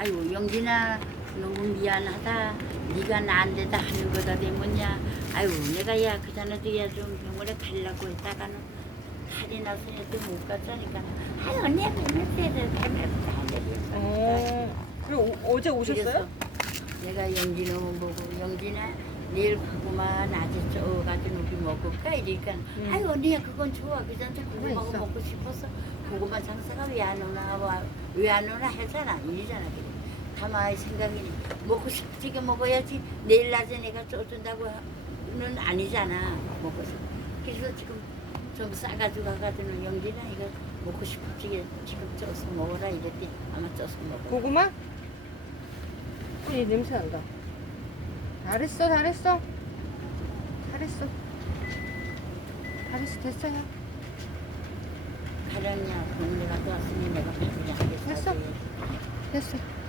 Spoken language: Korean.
아이고 영진아 너무 미안하다. 네가 나한테 다 하는 거다 되면야. 아이고 내가 야 그자네도 야 좀 병원에 가려고 했다가는 탈이 나서 야좀못 갔자니까. 아유 병원에 가면 다 어. 그리고 오- 어제 오셨어요? 내가 영진이 보고 영진아 내일 고구마 낮에 쪄가지고 먹을까 이러니까 음. 아유 언니야 그건 좋아 그전에 고구마가. 먹고 싶어서 고구마 장사가 왜 안 오나 왜 안 오나 하잖아 이러잖아 그래. 가만히 생각이니 먹고 싶지게 먹어야지 내일 낮에 내가 쪄준다고는 아니잖아 먹고 싶 그래서 지금 좀 싸가지고 가가지고 영진아 이거 먹고 싶지게 지금 쪄서 먹어라 이랬더니 아마 쪄서 먹어 고구마? 어, 얘 냄새 난다. 잘했어, 잘했어. 잘했어. 잘했어, 됐어요. 가령이야 동네가 또 왔으니 내가 그냥 하겠어 됐어. 됐어.